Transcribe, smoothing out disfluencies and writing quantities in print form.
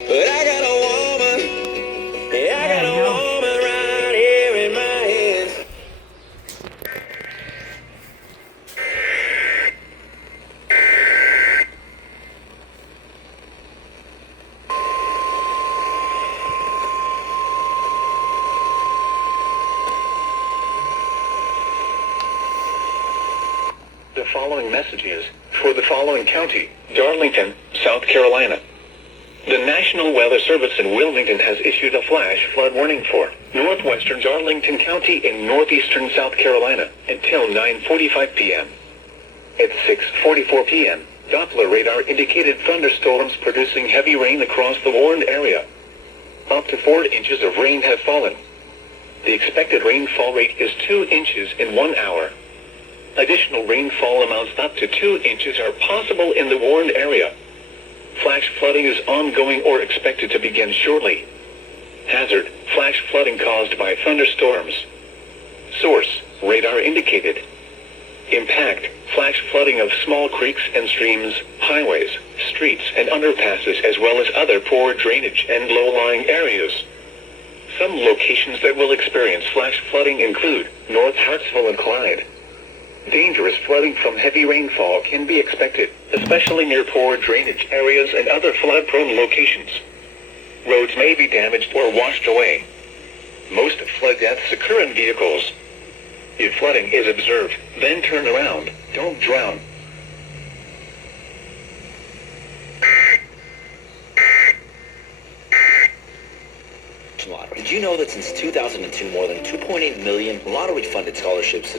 But I got a woman, yeah, I got a woman right here in my hands. The following message is for the following county, Darlington, South Carolina. The National Weather Service in Wilmington has issued a flash flood warning for northwestern Darlington County in northeastern South Carolina until 9:45 p.m. At 6:44 p.m., Doppler radar indicated thunderstorms producing heavy rain across the warned area. Up to 4 inches of rain have fallen. The expected rainfall rate is 2 inches in 1 hour. Additional rainfall amounts up to 2 inches are possible in the warned area. Flash flooding is ongoing or expected to begin shortly. Hazard, flash flooding caused by thunderstorms. Source, radar indicated. Impact, flash flooding of small creeks and streams, highways, streets and underpasses as well as other poor drainage and low-lying areas. Some locations that will experience flash flooding include North Hartsville and Clyde. Dangerous flooding from heavy rainfall can be expected, especially near poor drainage areas and other flood-prone locations. Roads may be damaged or washed away. Most flood deaths occur in vehicles. If flooding is observed, then turn around. Don't drown. Did you know that since 2002, more than 2.8 million lottery-funded scholarships such